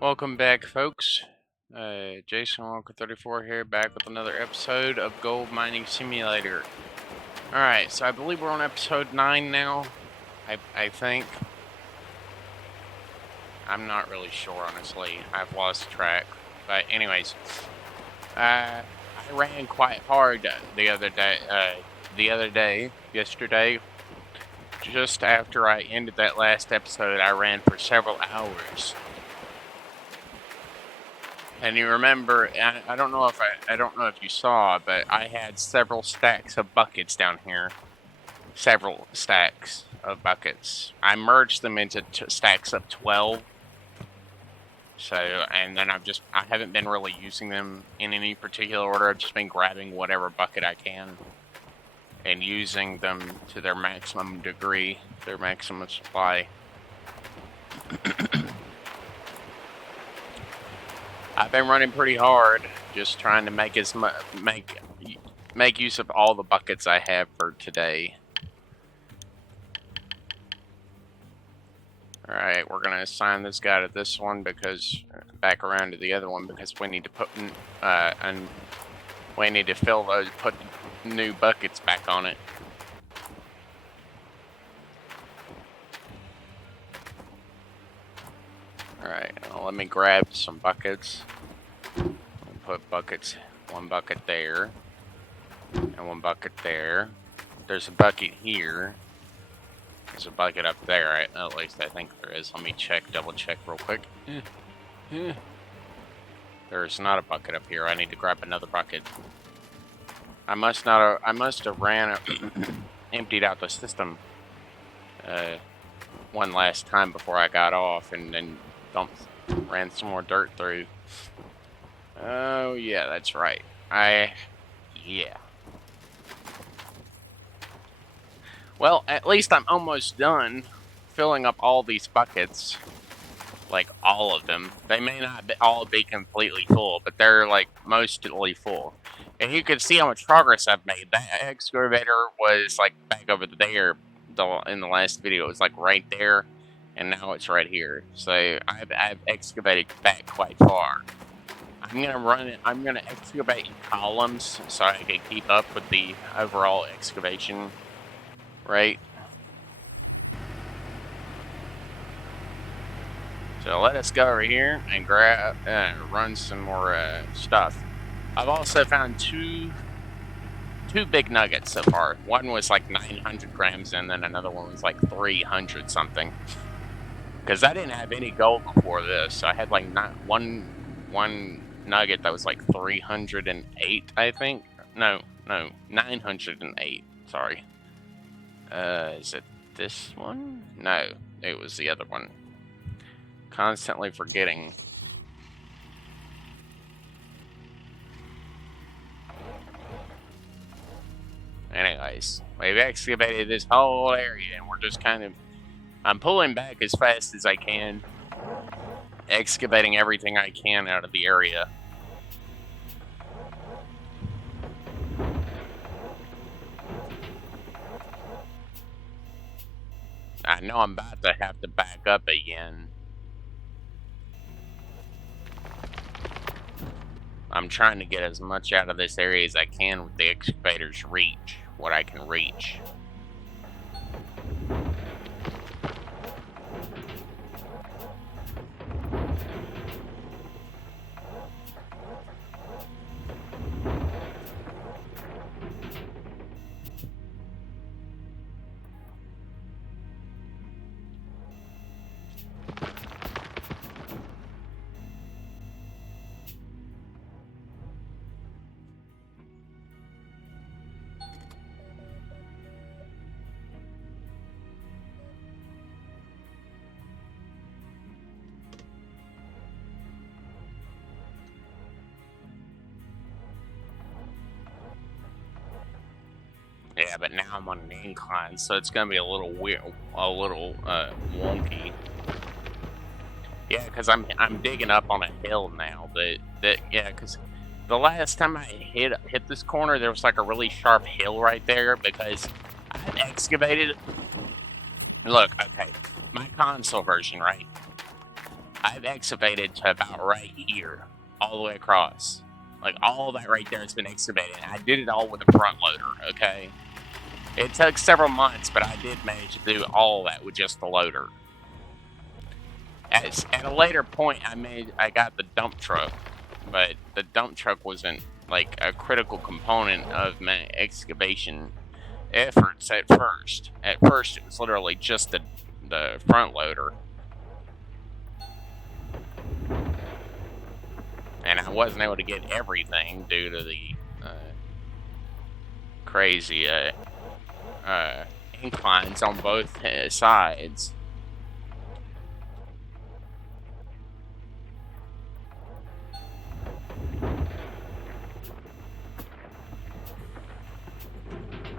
Welcome back, folks. Jason Walker 34 here, back with another episode of Gold Mining Simulator. Alright, so I believe we're on episode 9 now. I think. I'm not really sure, honestly. I've lost track. But anyways, I ran quite hard yesterday. Just after I ended that last episode, I ran for several hours. And you remember, I don't know if you saw, but I had several stacks of buckets down here. Several stacks of buckets. I merged them into stacks of 12. So, and then I haven't been really using them in any particular order. I've just been grabbing whatever bucket I can and using them to their maximum degree, their maximum supply. I've been running pretty hard, just trying to make use of all the buckets I have for today. Alright, we're gonna assign this guy to this one because back around to the other one because we need to put put new buckets back on it. Alright, well, let me grab some buckets. I'll put one bucket there, and one bucket there. There's a bucket here. There's a bucket up there, at least I think there is. Let me double check real quick. There's not a bucket up here. I need to grab another bucket. I must have emptied out the system one last time before I got off, and then ran some more dirt through. Oh yeah, that's right. Yeah. Well, at least I'm almost done filling up all these buckets. Like, all of them. They may not all be completely full, but they're, like, mostly full. And you can see how much progress I've made. That excavator was, like, back over there in the last video. It was, like, right there, and now it's right here. So, I've excavated back quite far. I'm gonna excavate in columns so I can keep up with the overall excavation rate. So let us go over here and run some more stuff. I've also found two big nuggets so far. One was like 900 grams, and then another one was like 300 something. Because I didn't have any gold before this. I had like one nugget that was like 308, I think. No, 908. Sorry. Is it this one? No, it was the other one. Constantly forgetting. Anyways, we've excavated this whole area, and we're just I'm pulling back as fast as I can, excavating everything I can out of the area. I know I'm about to have to back up again. I'm trying to get as much out of this area as I can with the excavator's reach, what I can reach. Yeah, but now I'm on an incline, so it's gonna be a little weird, wonky. Yeah, because I'm digging up on a hill now. Because the last time I hit this corner, there was like a really sharp hill right there because I had excavated. Look, okay, my console version, right? I've excavated to about right here, all the way across. Like, all that right there has been excavated. I did it all with a front loader, okay? It took several months, but I did manage to do all that with just the loader. At a later point, I got the dump truck, but the dump truck wasn't like a critical component of my excavation efforts at first. At first, it was literally just the front loader, and I wasn't able to get everything due to the crazy inclines on both sides.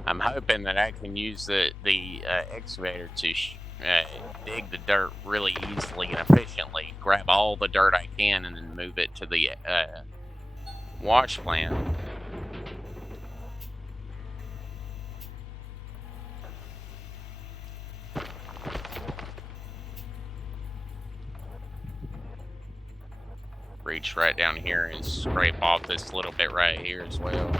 I'm hoping that I can use the excavator to dig the dirt really easily and efficiently, grab all the dirt I can, and then move it to the wash plant. Reach right down here and scrape off this little bit right here as well.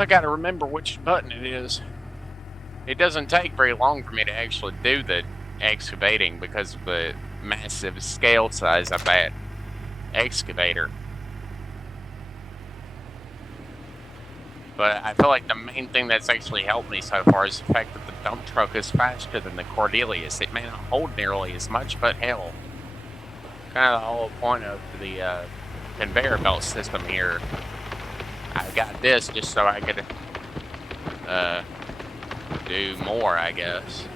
I gotta remember which button it is. It doesn't take very long for me to actually do the excavating because of the massive scale size of that excavator. But I feel like the main thing that's actually helped me so far is the fact that the dump truck is faster than the Cordelius. It may not hold nearly as much, but hell, kind of the whole point of the conveyor belt system here. I got this just so I could do more, I guess.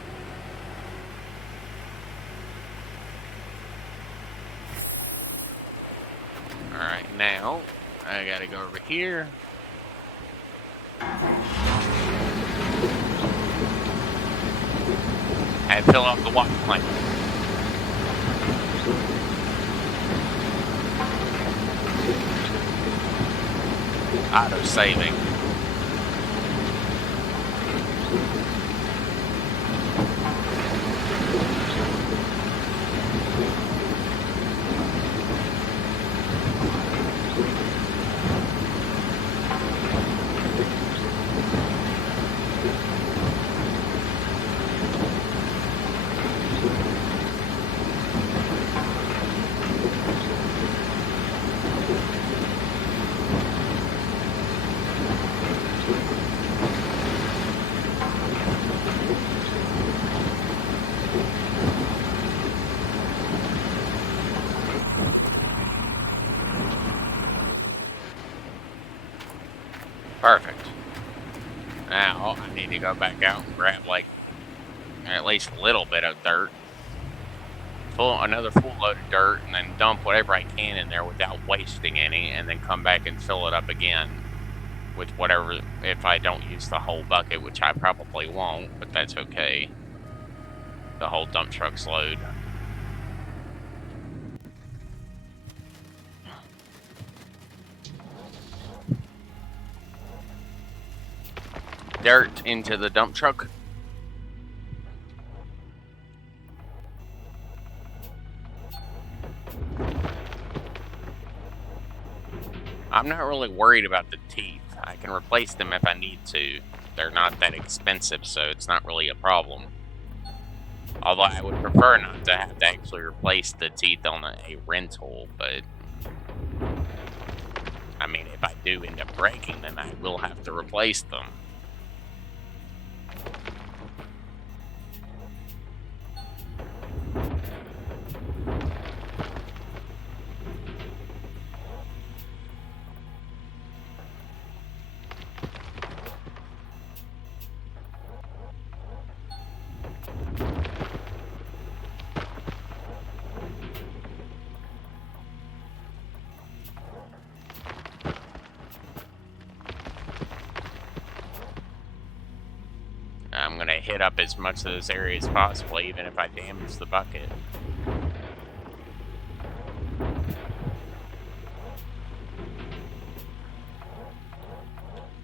Alright, now I gotta go over here. And fill up the water plant. Auto saving. Perfect. Now I need to go back out and grab like at least a little bit of dirt. Another full load of dirt, and then dump whatever I can in there without wasting any, and then come back and fill it up again with whatever, if I don't use the whole bucket, which I probably won't, but that's okay. The whole dump truck's load. Dirt into the dump truck. I'm not really worried about the teeth. I can replace them if I need to. They're not that expensive, so it's not really a problem. Although I would prefer not to have to actually replace the teeth on a rental, but I mean, if I do end up breaking them, I will have to replace them. I'm gonna hit up as much of this area as possible, even if I damage the bucket.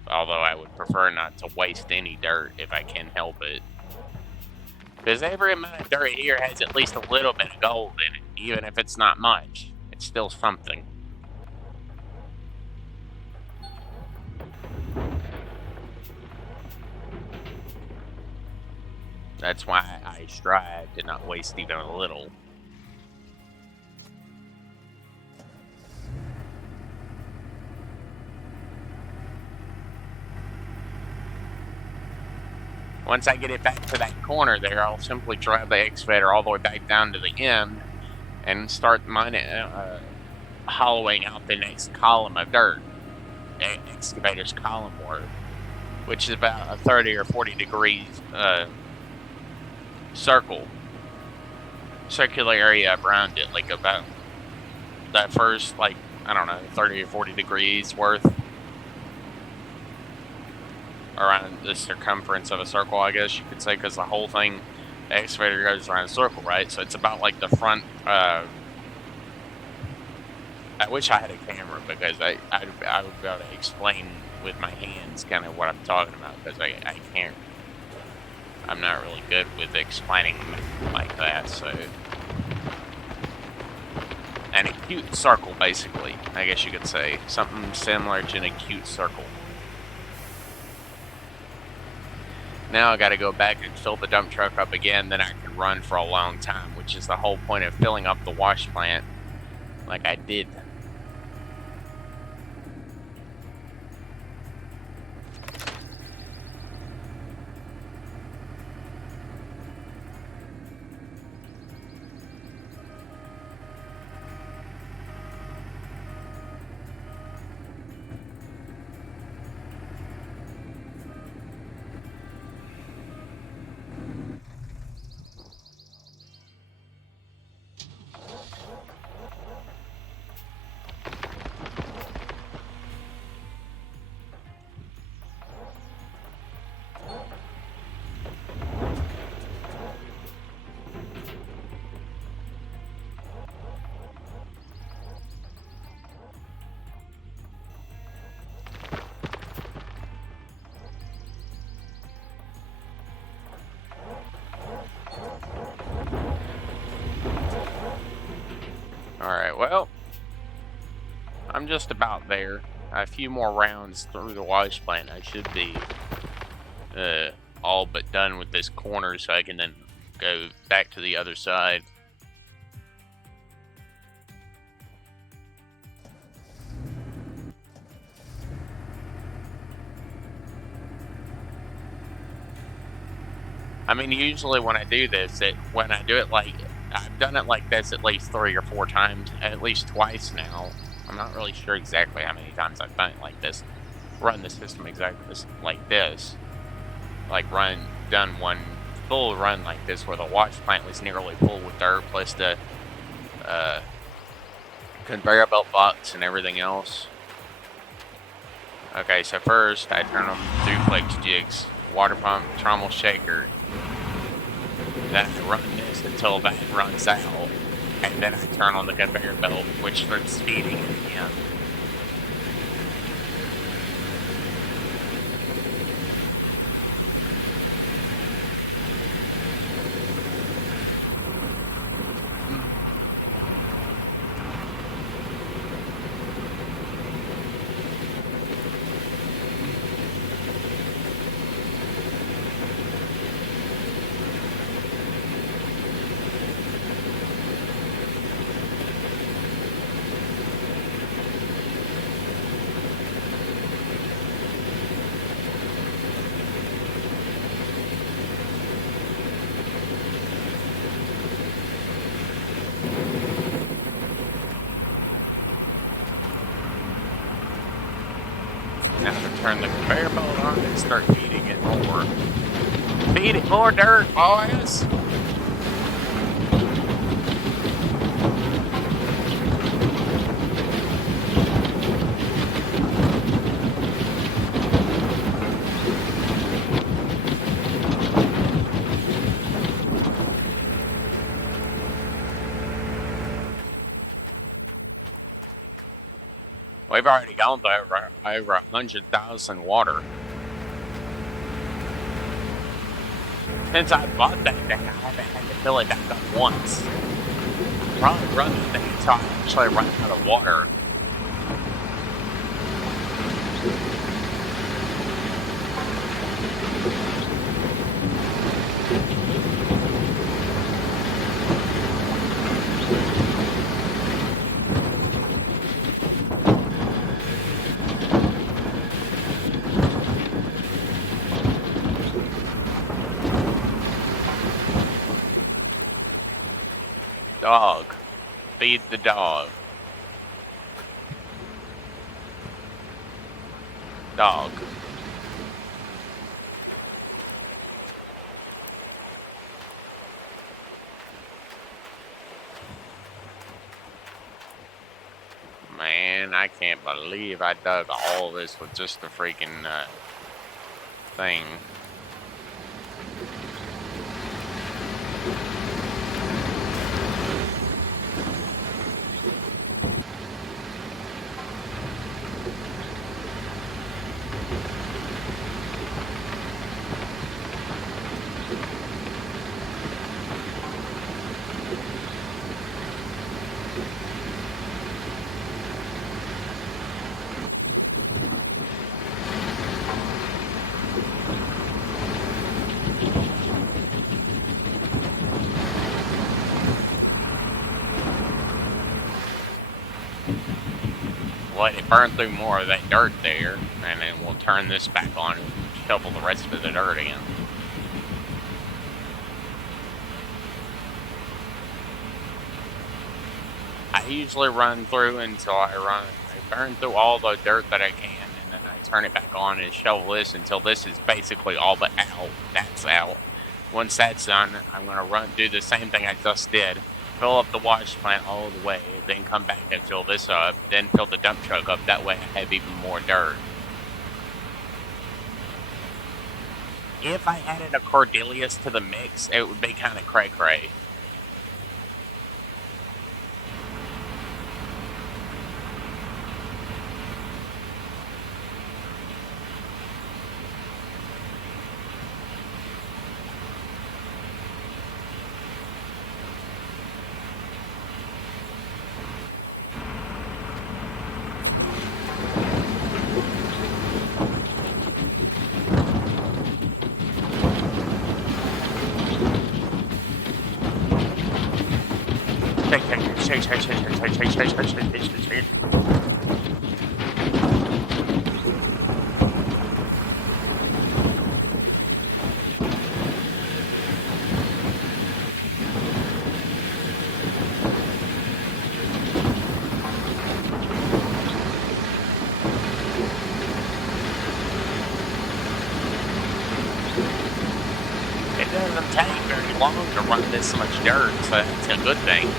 Although I would prefer not to waste any dirt if I can help it. Because every amount of dirt here has at least a little bit of gold in it. Even if it's not much, it's still something. That's why I strive to not waste even a little. Once I get it back to that corner there, I'll simply drive the excavator all the way back down to the end and start mining, hollowing out the next column of dirt. The excavator's column work, which is about a 30 or 40 degrees circular area around it, like about that first, like, I don't know, 30 or 40 degrees worth around the circumference of a circle, I guess you could say, because the whole thing, the excavator goes around a circle, right? So it's about like the front. I wish I had a camera because I would be able to explain with my hands kind of what I'm talking about, because I can't. I'm not really good with explaining like that, so. An acute circle, basically, I guess you could say. Something similar to an acute circle. Now I gotta go back and fill the dump truck up again, then I can run for a long time, which is the whole point of filling up the wash plant like I did. Alright, well, I'm just about there. A few more rounds through the wash plant, I should be all but done with this corner, so I can then go back to the other side. I mean, usually when I do this, when I do it like, I've done it like this at least 3 or 4 times, at least twice now. I'm not really sure exactly how many times I've done it like this. Run the system exactly like this. Like done one full run like this where the wash plant was nearly full with dirt, plus the conveyor belt box and everything else. Okay, so first I turn on the duplex jigs, water pump, trommel shaker. Then I run this until that runs out, and then I turn on the conveyor belt, which starts feeding it again. Now to turn the conveyor belt on and start feeding it more. Feed it more dirt, boys! We've already gone to over 100,000 water. Since I bought that thing, I haven't had to fill it back up once. Probably run the thing until I actually run out of water. Dog. Feed the dog. Dog. Man, I can't believe I dug all this with just the freaking thing. Let it burn through more of that dirt there, and then we'll turn this back on and shovel the rest of the dirt in. I usually run through until I burn through all the dirt that I can, and then I turn it back on and shovel this until this is basically all but out. That's out. Once that's done, I'm gonna do the same thing I just did. Fill up the wash plant all the way, then come back and fill this up, then fill the dump truck up. That way I have even more dirt. If I added a Cordelius to the mix, it would be kind of cray-cray. It doesn't take very long to run this much dirt, so that's a good thing.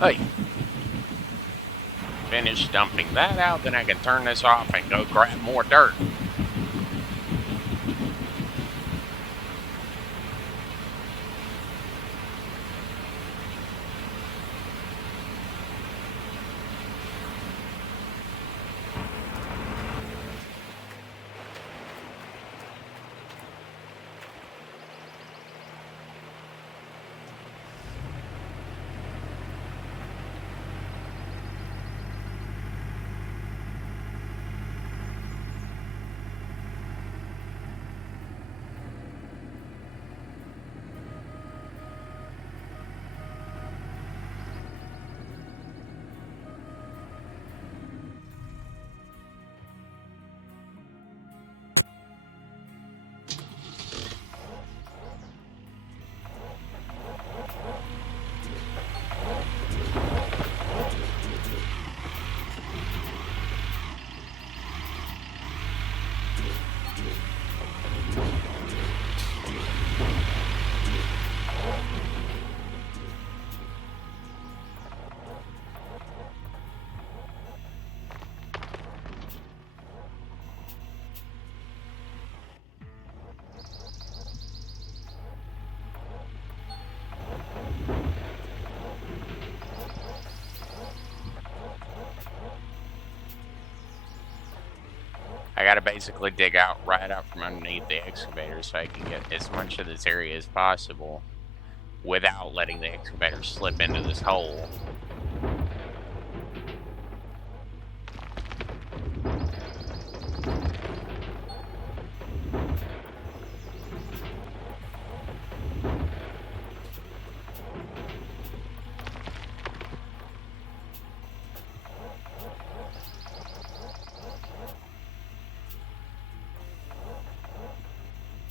Hey, finish dumping that out, then I can turn this off and go grab more dirt. gotta basically dig out right out from underneath the excavator so I can get as much of this area as possible without letting the excavator slip into this hole.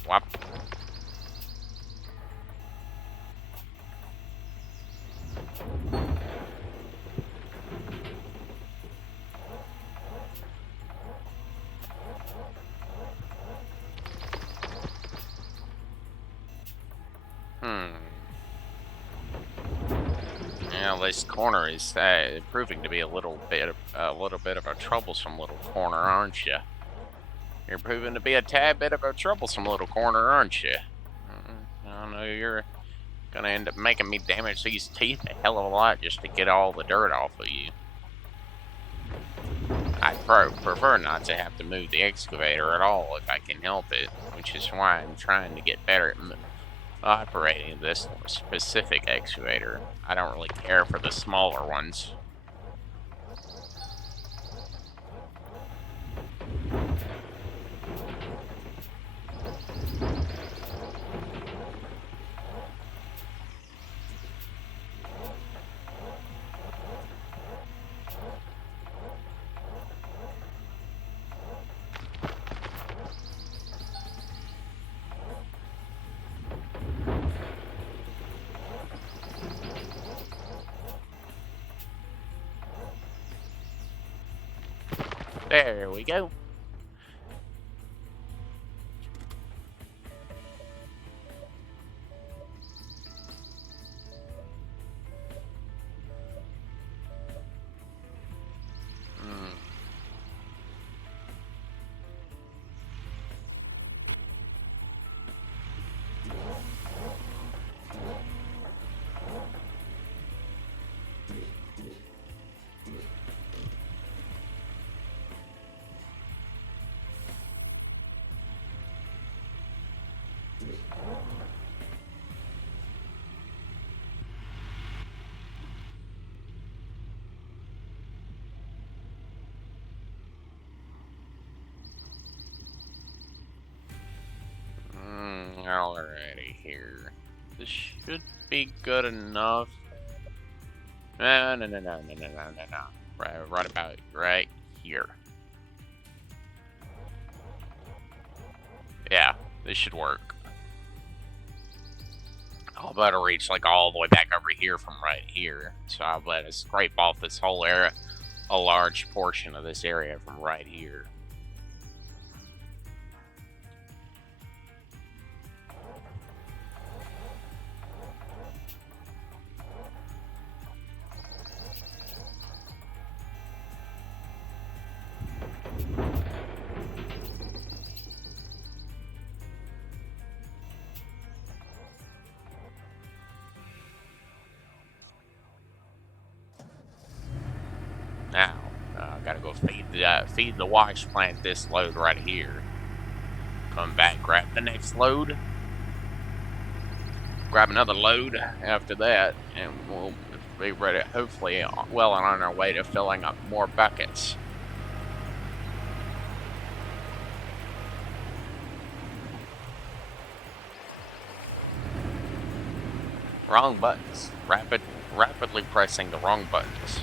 Whop. Yeah, this corner is proving to be a little bit of a troublesome little corner, aren't you? You're proving to be a tad bit of a troublesome little corner, aren't you? I know you're gonna end up making me damage these teeth a hell of a lot just to get all the dirt off of you. I'd prefer not to have to move the excavator at all if I can help it, which is why I'm trying to get better at operating this specific excavator. I don't really care for the smaller ones. There we go. Alrighty here. This should be good enough. No. Right about right here. Yeah, this should work. I'll be able to reach like all the way back over here from right here. So I'll be able to scrape off this whole area, a large portion of this area from right here. Now, I gotta go feed the wash plant this load right here. Come back, grab the next load. Grab another load after that, and we'll be ready, hopefully, well on our way to filling up more buckets. Wrong buttons. Rapidly pressing the wrong buttons.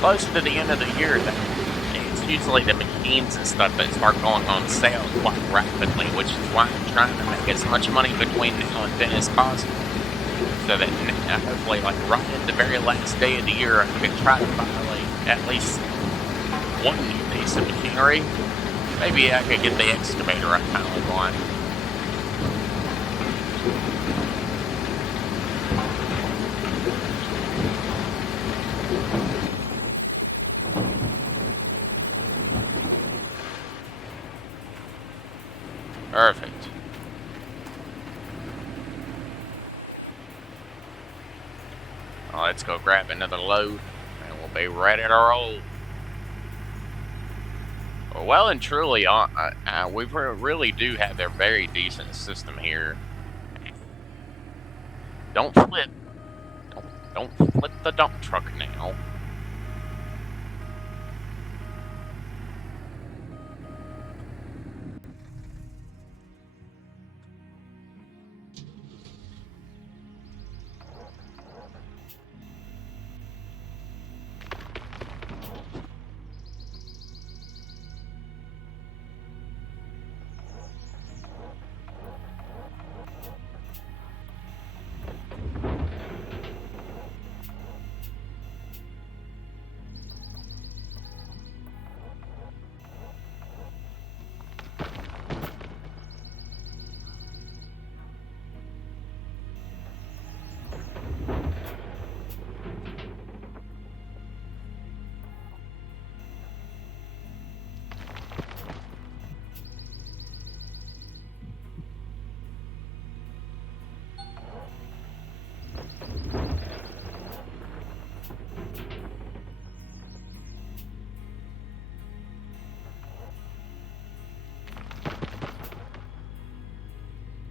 Close to the end of the year, it's usually the beginning machines and stuff that start going on sale quite rapidly, which is why I'm trying to make as much money between now and then as possible. So that hopefully, like right at the very last day of the year, I can try to buy like at least one new piece of machinery. Maybe I could get the excavator I finally want. Perfect. Well, let's go grab another load, and we'll be ready to roll. Well and truly, we really do have a very decent system here. Don't flip. Don't flip the dump truck now.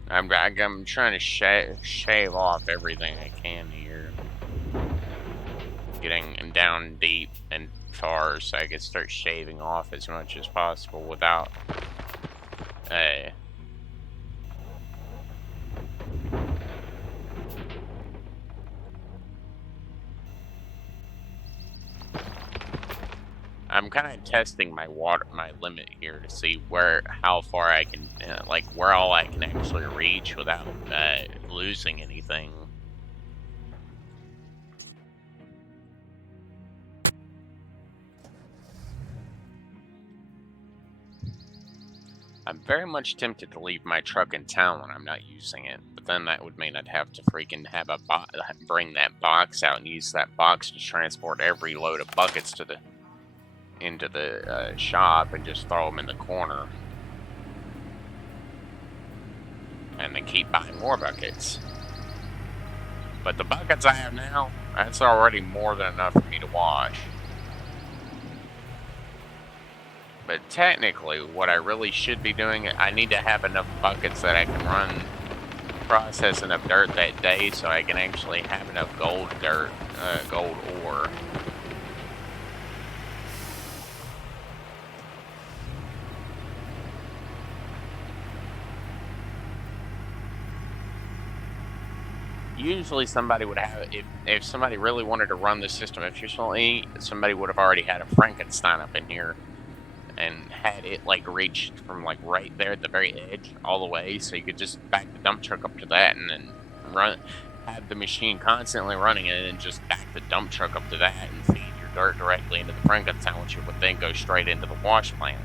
I'm trying to shave off everything I can here. Getting down deep and far so I can start shaving off as much as possible without I'm kind of testing my limit here to see how far I can, like where all I can actually reach without losing anything. I'm very much tempted to leave my truck in town when I'm not using it, but then that would mean I'd have to freaking have bring that box out and use that box to transport every load of buckets into the shop and just throw them in the corner. And then keep buying more buckets. But the buckets I have now, that's already more than enough for me to wash. But technically, what I really should be doing, I need to have enough buckets that I can process enough dirt that day so I can actually have enough gold ore. Usually somebody would have, if somebody really wanted to run the system efficiently, somebody would have already had a Frankenstein up in here and had it like reached from like right there at the very edge all the way, so you could just back the dump truck up to that and then have the machine constantly running it, and then just back the dump truck up to that and feed your dirt directly into the Frankenstein, which would then go straight into the wash plant.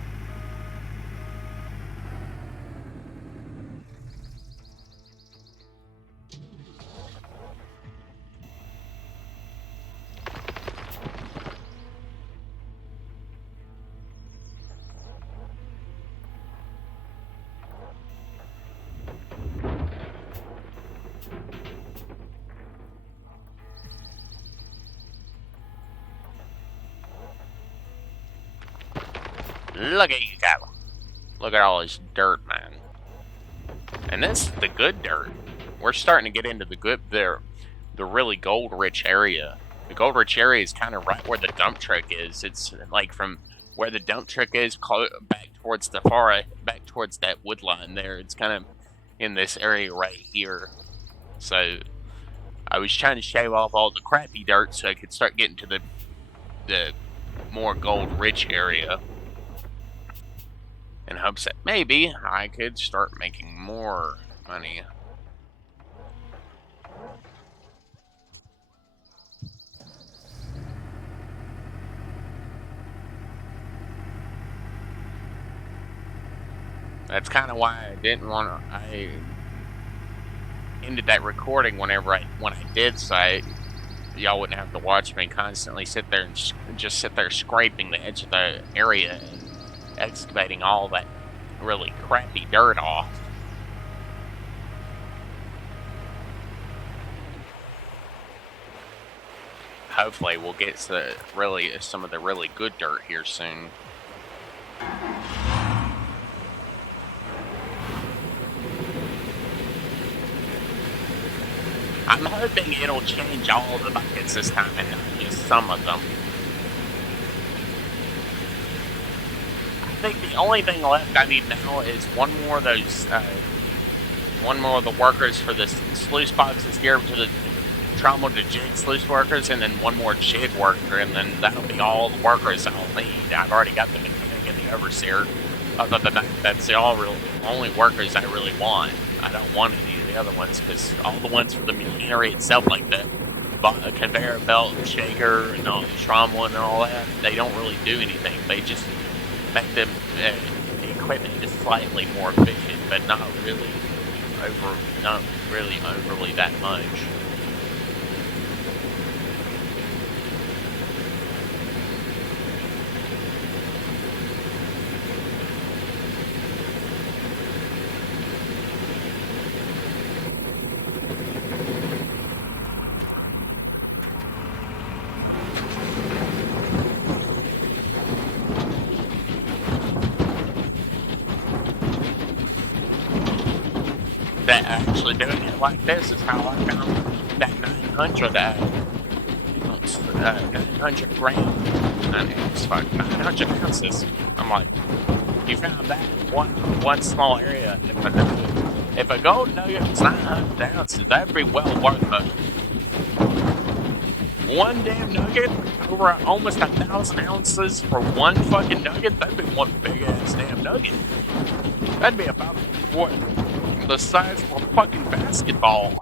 Look at you go. Look at all this dirt, man. And this is the good dirt. We're starting to get into the really gold-rich area. The gold-rich area is kind of right where the dump truck is. It's like from where the dump truck is back towards that wood line there. It's kind of in this area right here. So I was trying to shave off all the crappy dirt so I could start getting to the more gold-rich area. in hopes that maybe I could start making more money. That's kind of why I didn't want to. I ended that recording when I did, so y'all wouldn't have to watch me constantly sit there and just sit there scraping the edge of the area and excavating all that really crappy dirt off. Hopefully we'll get some of the really good dirt here soon. I'm hoping it'll change all of the buckets this time and not just some of them. I think the only thing left I need now is one more of the workers for the sluice boxes here to the trommel to jig sluice workers, and then one more jig worker, and then that'll be all the workers I'll need. I've already got the mechanic and the overseer. Other than that, that's the only workers I really want. I don't want any of the other ones, because all the ones for the machinery itself, like the conveyor belt and shaker and all the trommel and all that, they don't really do anything. They just make the equipment just slightly more efficient, but not really overly that much. That actually doing it like this is how I found that 900 ounces. I'm like, you found that one small area. If a gold nugget was 900 ounces, that'd be well worth it. One damn nugget over almost 1,000 ounces for one fucking nugget. That'd be one big ass damn nugget. That'd be about what? The size of a fucking basketball.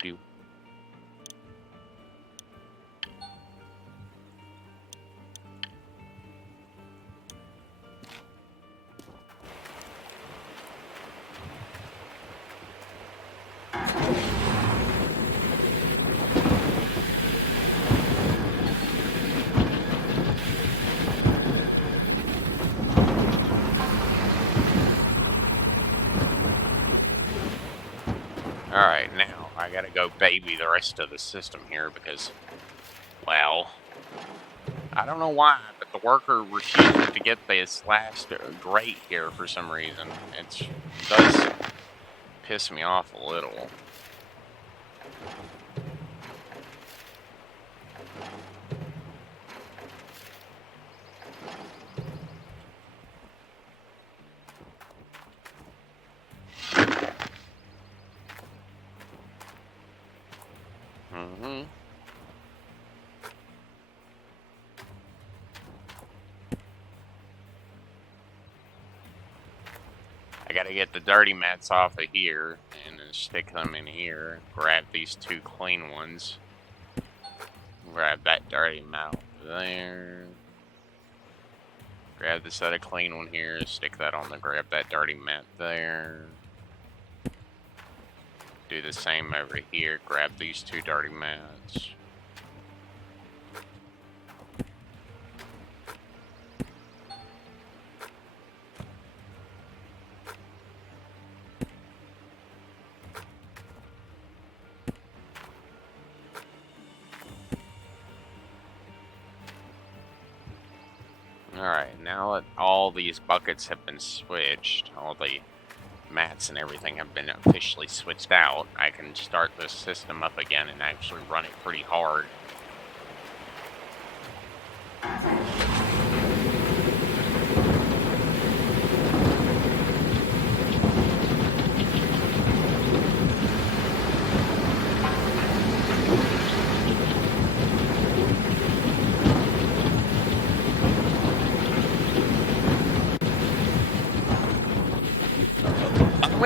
Do. Alright, now I gotta go baby the rest of the system here because, well, I don't know why, but the worker refused to get this last grate here for some reason. It does piss me off a little. I gotta get the dirty mats off of here and then stick them in here. Grab these two clean ones. Grab that dirty mat there. Grab this other clean one here. Stick that on the. Grab that dirty mat there. Do the same over here. Grab these two dirty mats. Alright, now that all these buckets have been switched, all the mats and everything have been officially switched out, I can start this system up again and actually run it pretty hard.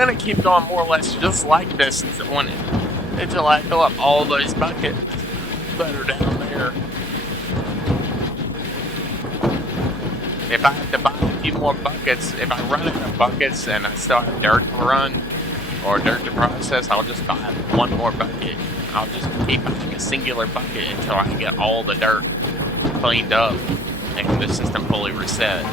gonna keep going more or less just like this until I fill up all those buckets that are down there. If I have to buy a few more buckets, if I run out of buckets and I still have dirt to run or dirt to process, I'll just buy one more bucket. I'll just keep buying a singular bucket until I can get all the dirt cleaned up and the system fully reset.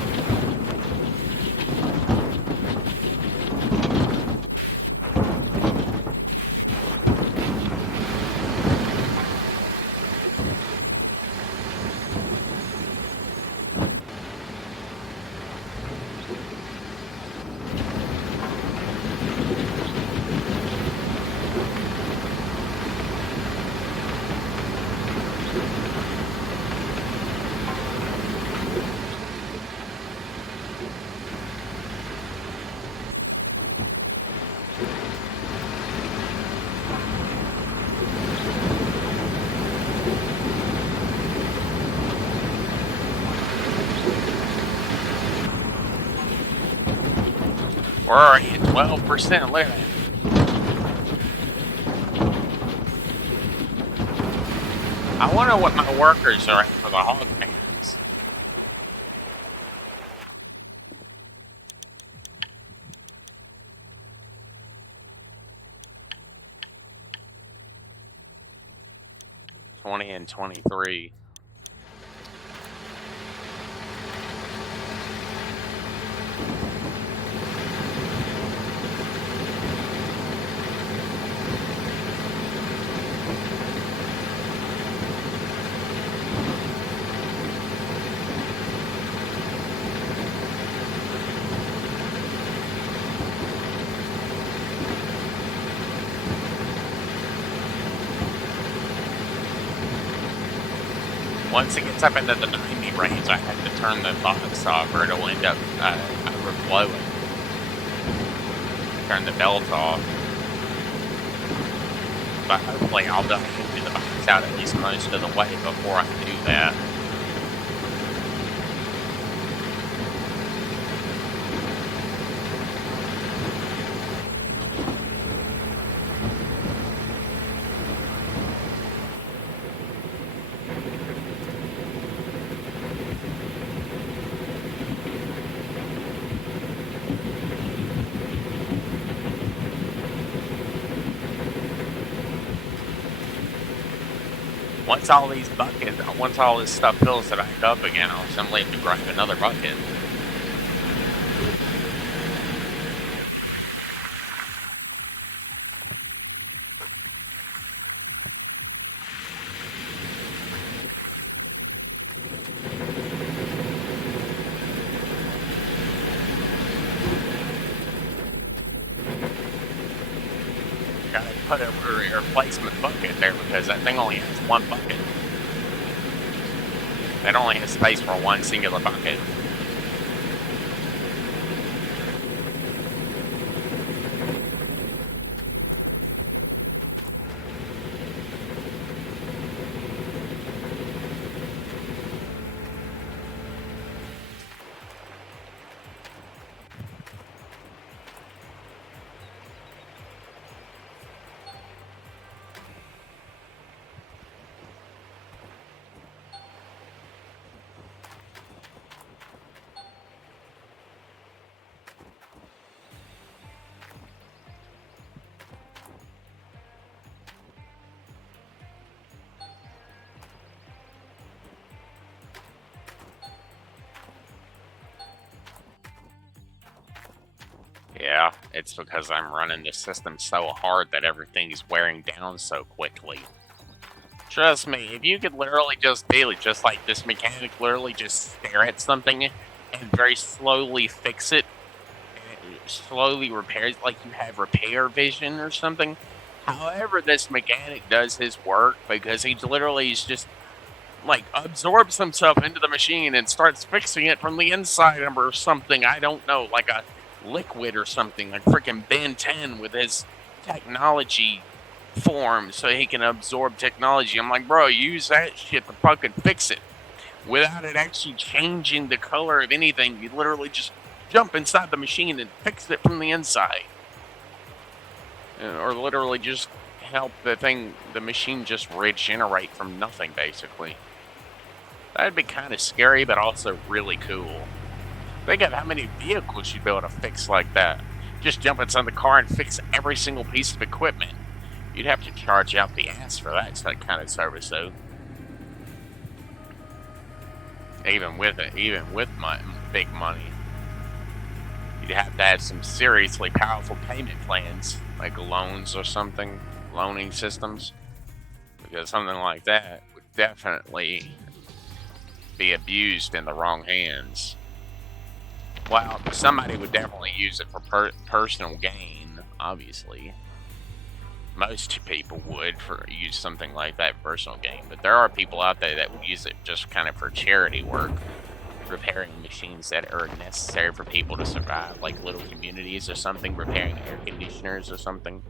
We're already at 12%. Look at that. I wonder what my workers are at for the hog pans. $20 and $23. Once it gets up into the 90 range, I have to turn the box off or it'll end up overflowing. Turn the belt off. But hopefully I'll be able to empty the box out at least most of the way before I do that. Once all this stuff fills it back up again, I'll simply have to grab another bucket. Gotta put a replacement bucket there because that thing only has one bucket. It only has space for one singular bucket. Yeah, it's because I'm running the system so hard that everything's wearing down so quickly. Trust me, if you could literally just daily, just like this mechanic, literally just stare at something and very slowly fix it, and it slowly repairs, like you have repair vision or something. However, this mechanic does his work because he literally is just like absorbs himself into the machine and starts fixing it from the inside or something. I don't know, like a liquid or something, like freaking Ben 10 with his technology form so he can absorb technology. I'm like, bro, use that shit to fucking fix it without it actually changing the color of anything. You literally just jump inside the machine and fix it from the inside. or literally just help the machine just regenerate from nothing, basically. That'd be kind of scary, but also really cool. Think of how many vehicles you'd be able to fix like that. Just jump inside the car and fix every single piece of equipment. You'd have to charge out the ass for that kind of service, though. Even with big money, you'd have to have some seriously powerful payment plans, like loans or something, loaning systems, because something like that would definitely be abused in the wrong hands. Well, somebody would definitely use it for personal gain, obviously. Most people would use something like that for personal gain, but there are people out there that would use it just kind of for charity work, repairing machines that are necessary for people to survive, like little communities or something, repairing air conditioners or something,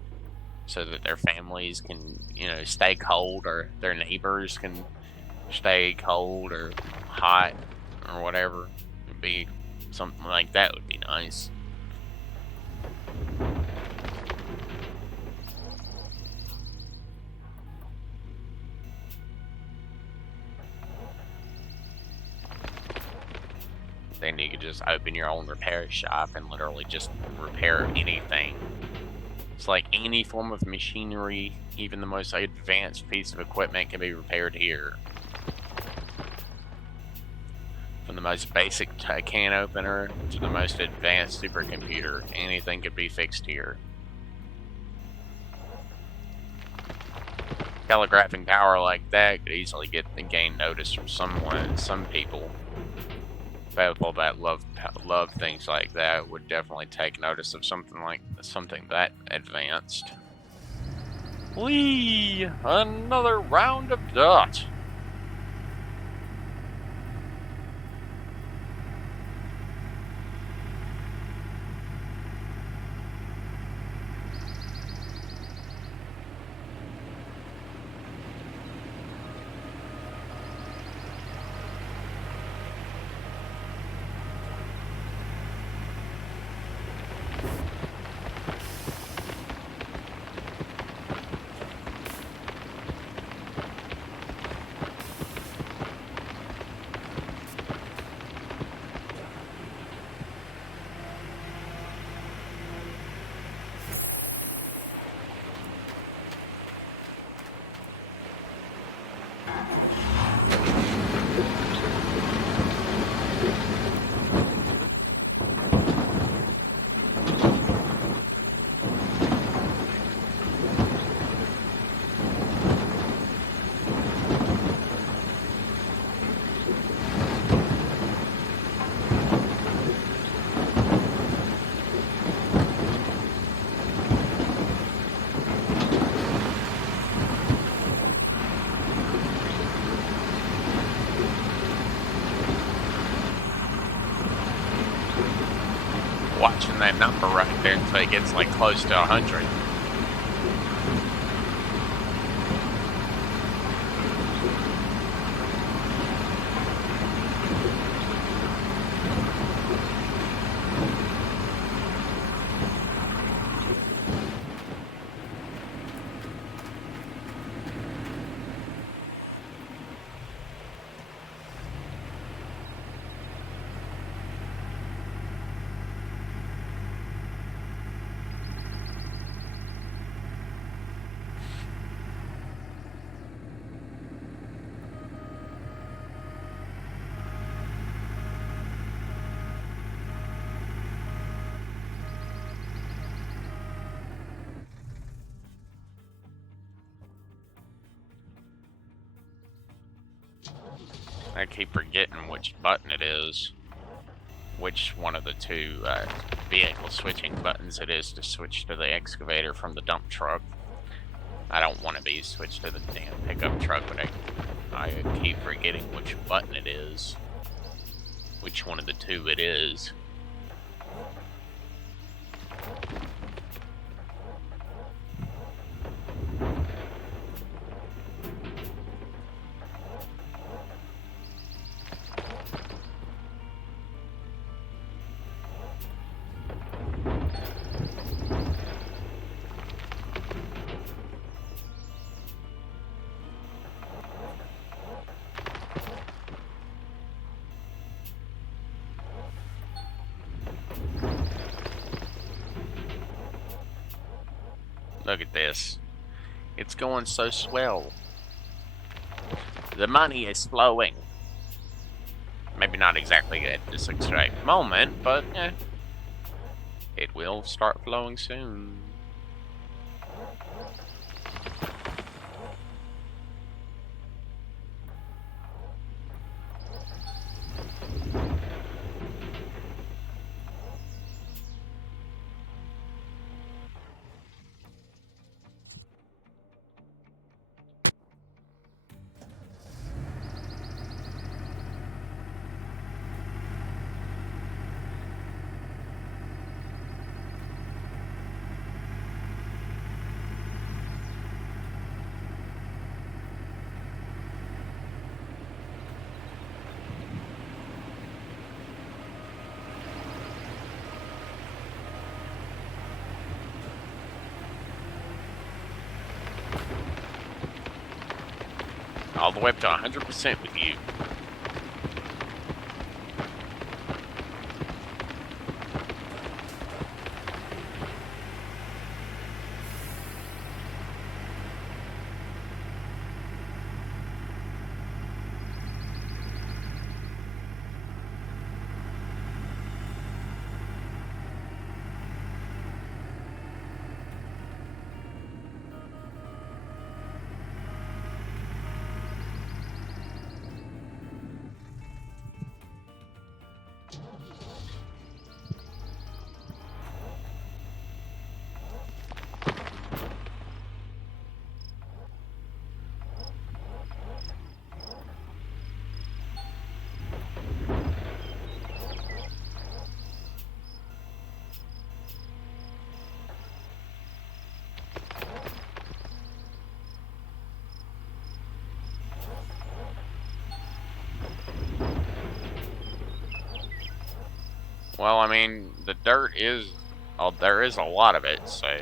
so that their families can, stay cold, or their neighbors can stay cold or hot or whatever. It'd be something like that would be nice. Then you could just open your own repair shop and literally just repair anything. It's like any form of machinery, even the most advanced piece of equipment, can be repaired here. From the most basic can opener to the most advanced supercomputer, anything could be fixed here. Telegraphing power like that could easily gain notice from some people. People that love things like that would definitely take notice of something that advanced. Whee! Another round of dirt. Watching that number right there until it gets like close to 100. I keep forgetting which button it is. Which one of the two vehicle switching buttons it is to switch to the excavator from the dump truck. I don't want to be switched to the damn pickup truck, but I keep forgetting which button it is. Which one of the two it is. Look at this. It's going so swell. The money is flowing. Maybe not exactly at this exact moment, but it will start flowing soon. All the way up to 100% with you. Well, I mean, the dirt is, there is a lot of it, so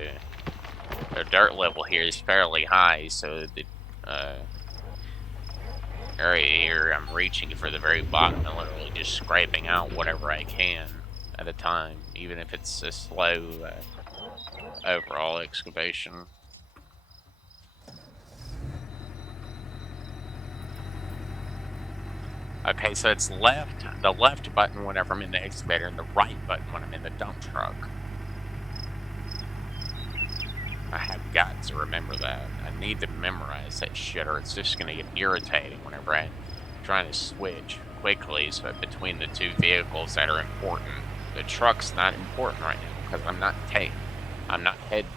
the dirt level here is fairly high, so the area here, I'm reaching for the very bottom and literally just scraping out whatever I can at a time, even if it's a slow overall excavation. Okay, so it's the left button whenever I'm in the excavator, and the right button when I'm in the dump truck. I have got to remember that. I need to memorize that shit, or it's just gonna get irritating whenever I'm trying to switch quickly between the two vehicles that are important. The truck's not important right now because I'm not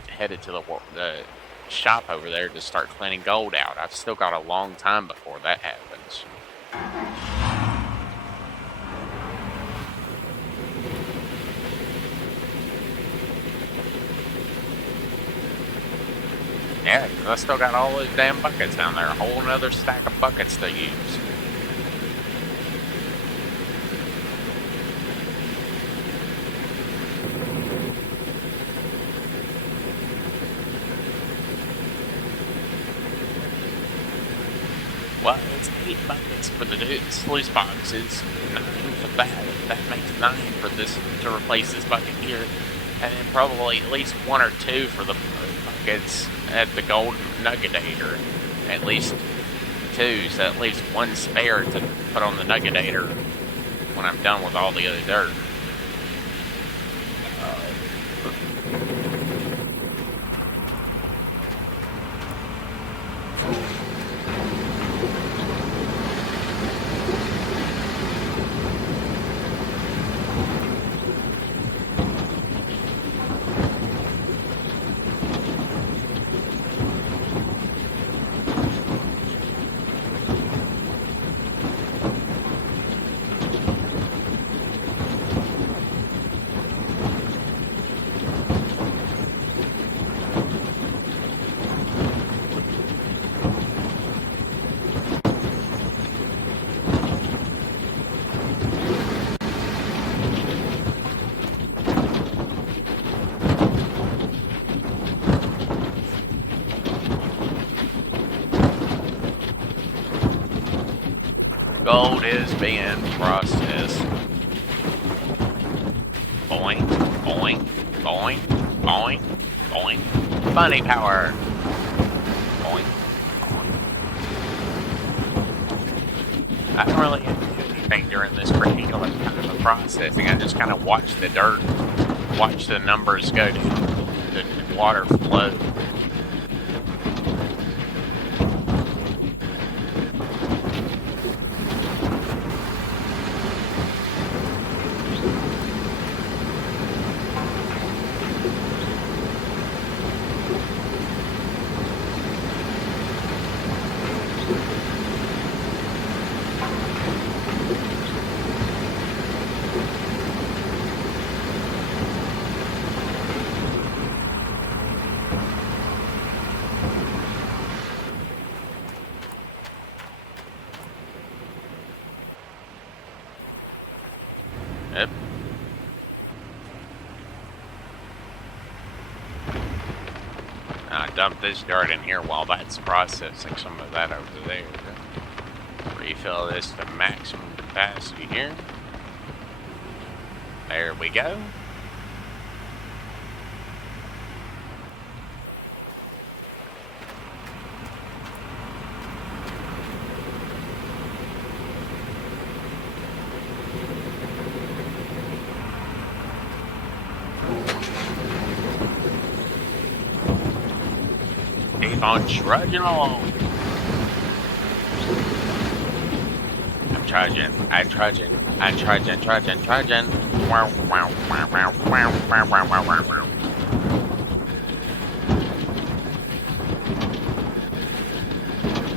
headed to the shop over there to start cleaning gold out. I've still got a long time before that happens. Yeah, because I still got all those damn buckets down there. A whole nother stack of buckets to use. Well, it's 8 buckets for the sluice boxes, 9 for that. That makes 9 for this to replace this bucket here, and then probably at least 1 or 2 for the buckets at the gold nuggetator. At least 2, so at least 1 spare to put on the nuggetator when I'm done with all the other dirt. Gold is being processed. Boing, boing, boing, boing, boing. Bunny power. Boing. I don't really have to do anything during this particular kind of a processing. I just kind of watch the dirt, watch the numbers go down, the water flow. Yep. I dump this dirt in here while that's processing some of that over there. Refill this to maximum capacity here. There we go. Keep on trudging along. I'm trudging. Wow, wow, wow, wow, wow, wow, wow, wow, wow.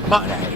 Money.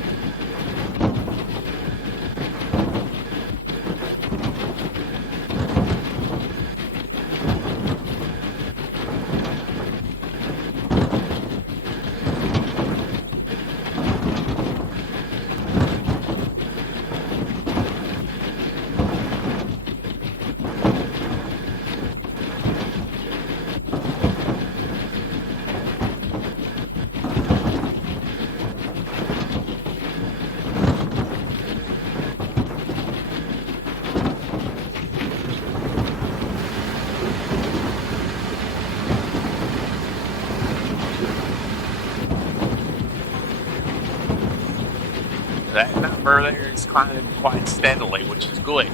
That number there is climbing quite steadily, which is good.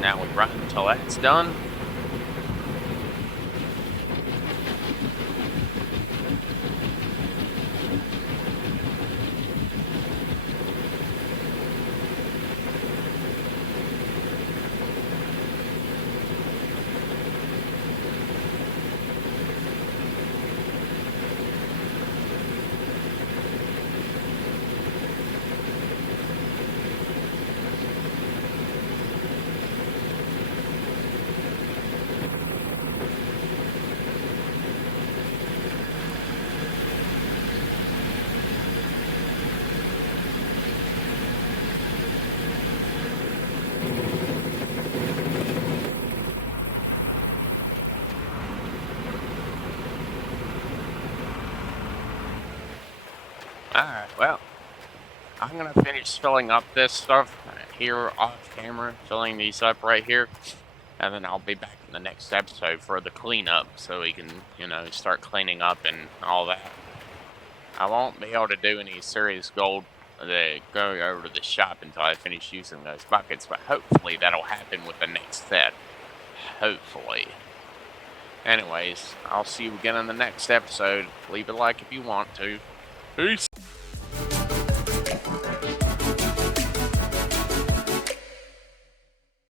Now we run until that's done. Alright, well, I'm gonna finish filling up this stuff here off camera, filling these up right here, and then I'll be back in the next episode for the cleanup so we can, start cleaning up and all that. I won't be able to do any serious gold going over to the shop until I finish using those buckets, but hopefully that'll happen with the next set. Hopefully. Anyways, I'll see you again in the next episode. Leave a like if you want to. Peace!